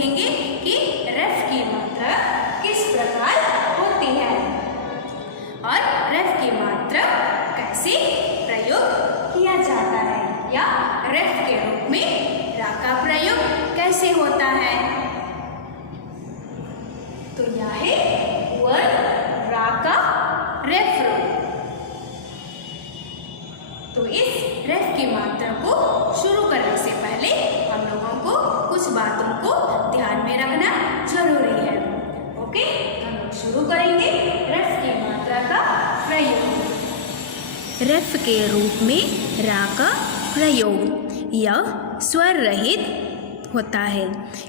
सीखेंगे कि रफ की मात्रा किस प्रकार होती है और रफ की मात्रा कैसे प्रयोग किया जाता है या रफ के रूप में रा का प्रयोग कैसे होता है। तो यह है वर्ण रा का रफ रूप। तो इस रफ की मात्रा को शुरू करने से पहले हम लोगों को कुछ बातों को ध्यान में रखना जरूरी है। ओके, हम लोग शुरू करेंगे रफ की मात्रा का प्रयोग। रफ के रूप में रा का प्रयोग यह स्वर रहित होता है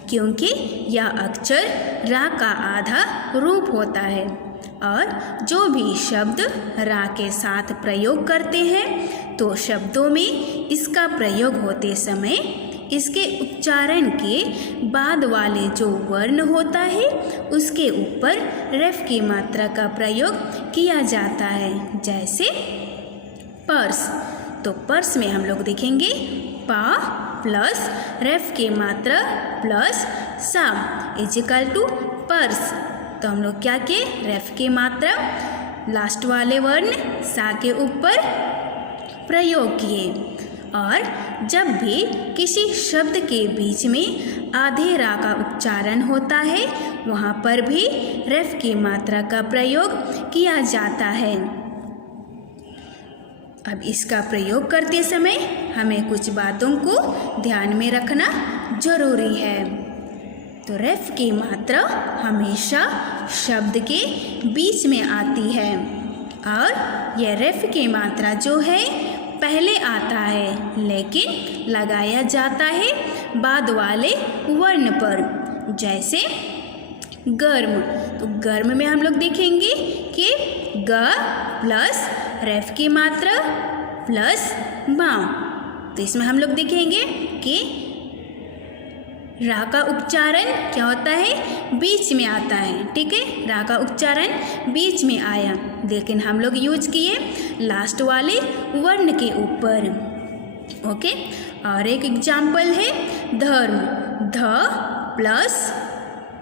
क्योंकि यह अक्षर रा का आधा रूप होता है और जो भी शब्द रा के साथ प्रयोग करते हैं तो शब्दों में इसका प्रयोग होते समय इसके उच्चारण के बाद वाले जो वर्ण होता है उसके ऊपर रफ की मात्रा का प्रयोग किया जाता है। जैसे पर्स, तो पर्स में हम लोग देखेंगे पा प्लस रफ की मात्रा प्लस सा इजिकल टू पर्स। तो हम लोग क्या किए, रफ की मात्रा लास्ट वाले वर्ण सा के ऊपर प्रयोग किए। और जब भी किसी शब्द के बीच में आधे रा का उच्चारण होता है वहाँ पर भी रफ की मात्रा का प्रयोग किया जाता है। अब इसका प्रयोग करते समय हमें कुछ बातों को ध्यान में रखना जरूरी है। तो रफ की मात्रा हमेशा शब्द के बीच में आती है और यह रफ की मात्रा जो है पहले आता है लेकिन लगाया जाता है बाद वाले वर्ण पर। जैसे गर्म, तो गर्म में हम लोग देखेंगे कि ग प्लस रफ की मात्रा प्लस मा। तो इसमें हम लोग देखेंगे कि रा का उच्चारण क्या होता है, बीच में आता है। ठीक है, रा का उच्चारण बीच में आया लेकिन हम लोग यूज किए लास्ट वाले वर्ण के ऊपर। ओके, और एक एग्जाम्पल है धर्म, ध प्लस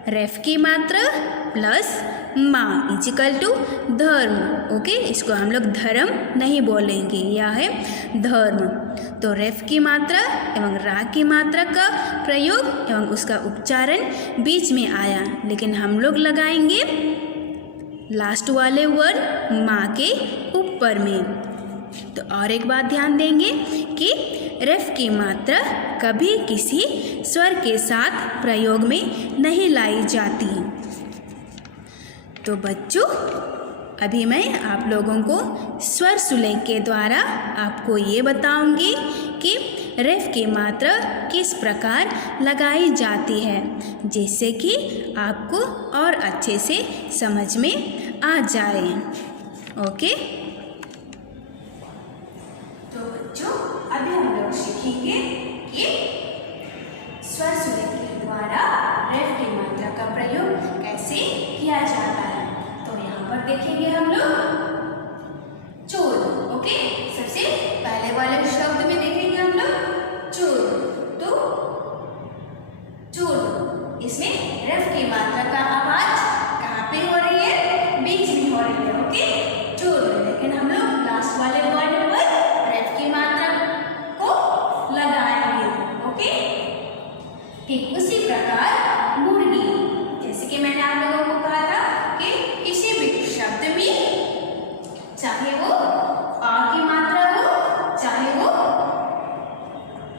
रफ की मात्रा प्लस मा इजिकल टू धर्म। ओके, इसको हम लोग धर्म नहीं बोलेंगे, यह है धर्म। तो रफ की मात्रा एवं रा की मात्रा का प्रयोग एवं उसका उच्चारण बीच में आया लेकिन हम लोग लगाएंगे लास्ट वाले वर्ण मा के ऊपर में। तो और एक बात ध्यान देंगे कि रफ की मात्रा कभी किसी स्वर के साथ प्रयोग में नहीं लाई जाती। तो बच्चों, अभी मैं आप लोगों को स्वर सुलेख के द्वारा आपको ये बताऊंगी कि रफ की मात्रा किस प्रकार लगाई जाती है जिससे कि आपको और अच्छे से समझ में आ जाए। ओके, तो बच्चों अभी हम लोग सीखेंगे कि स्वर सुलेख के द्वारा रफ की मात्रा का प्रयोग कैसे किया जाता है। तो यहाँ पर देखेंगे हम लोग चोर। ओके, सबसे पहले वाले शब्द में देखेंगे हम लोग चोर। तो चोर, इसमें रफ की मात्रा का आवाज कहाँ पे हो रही है, बीच में हो रही है। ओके, चोर, लेकिन हम लोग लास्ट वाले वर्ड पर रफ की मात्रा को लगाएंगे। ओके, ठीक उसी प्रकार मुर्गी, जैसे कि मैंने आप लोगों को कहा था कि किसी भी शब्द में चाहे वो आ की मात्रा हो चाहे वो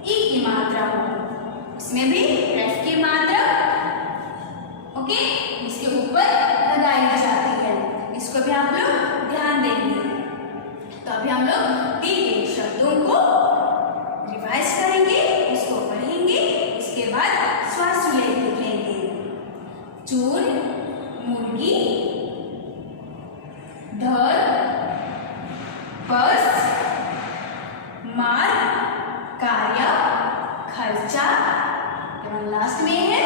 ई की मात्रा हो उसमें भी रफ की मात्रा ओके इसके ऊपर लगाई जाती है। इसको भी आप लोग ध्यान देंगे। तो अभी हम लोग दी गए शब्दों को रिवाइज करेंगे, इसको पढ़ेंगे, इसके बाद स्वर सुलेख लिखेंगे। चोर, मुर्गी, धर, पर्स, मार, कार्य, खर्चा एवं लास्ट में है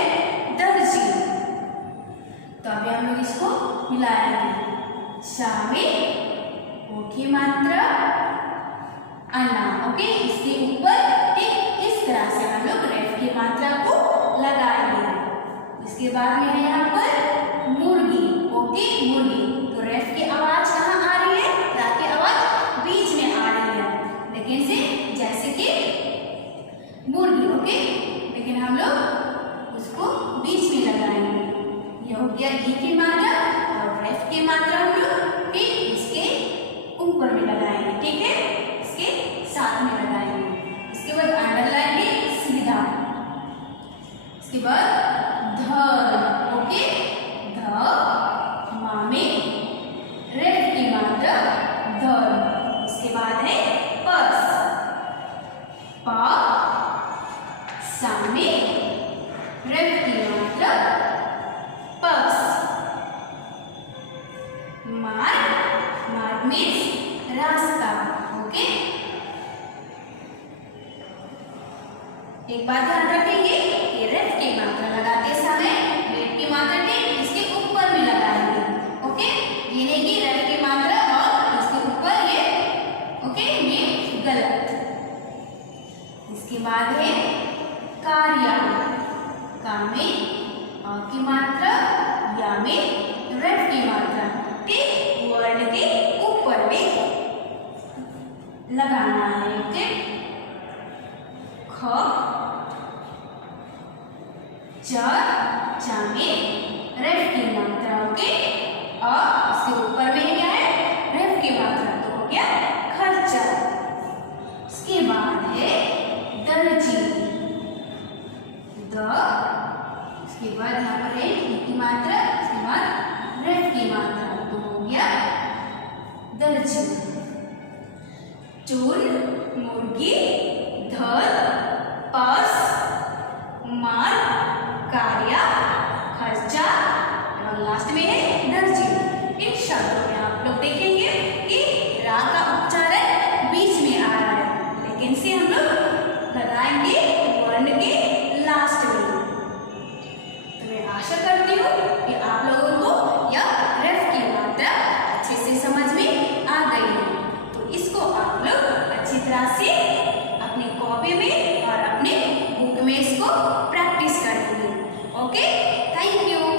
दर्जी। तो अभी हम लोग इसको मिलाएंगे। शामे की मात्रा अन्ना। ओके, इसके ऊपर ठीक इस तरह से हम लोग रफ की मात्रा को लगाएंगे। इसके बाद में है यहाँ पर मुर्गी। ओके, मुर्गी। तो रेफ की आवाज कहाँ आ रही है? रा की आवाज बीच में आ रही है, लेकिन से जैसे कि मुर्गी। ओके, लेकिन हम लोग उसको बीच में लगाएंगे। यह हो गया ई की मात्रा, और रेफ की मात्रा हम लोग फिर इसके ऊपर में लगाएंगे। ठीक है, इसके साथ में लगाएंगे। इसके बाद अंडरलाइन में सीधा। इसके बाद ध। ओके, ध मा में रेफ की मात्रा ध। इसके बाद है पस। प सा में रेफ की मात्रा पस। मार्ग, मार्ग मीन्स रास्ता। ओके, एक बात ध्यान रखेंगे कि रेफ की मात्रा लगाते समय रेफ की मात्रा के इसके ऊपर में लगाएंगे। ओके, ये नहीं कि रेफ की मात्रा और इसके ऊपर ये। ओके, ये गलत। इसके बाद है कार्या। का में आ की मात्रा, या में रेफ की मात्रा के वर्ड के ऊपर में लगाना है। ओके, ख चा में रेफ की मात्रा। ओके, और इसके ऊपर में क्या है? रेफ की मात्रा, तो हो गया खर्चा। इसके बाद है दर्जी। द, इसके बाद यहाँ पर है ई की मात्रा, इसके बाद रेफ की मात्रा, तो हो गया दर्जी। चूल, मुर्गी, धर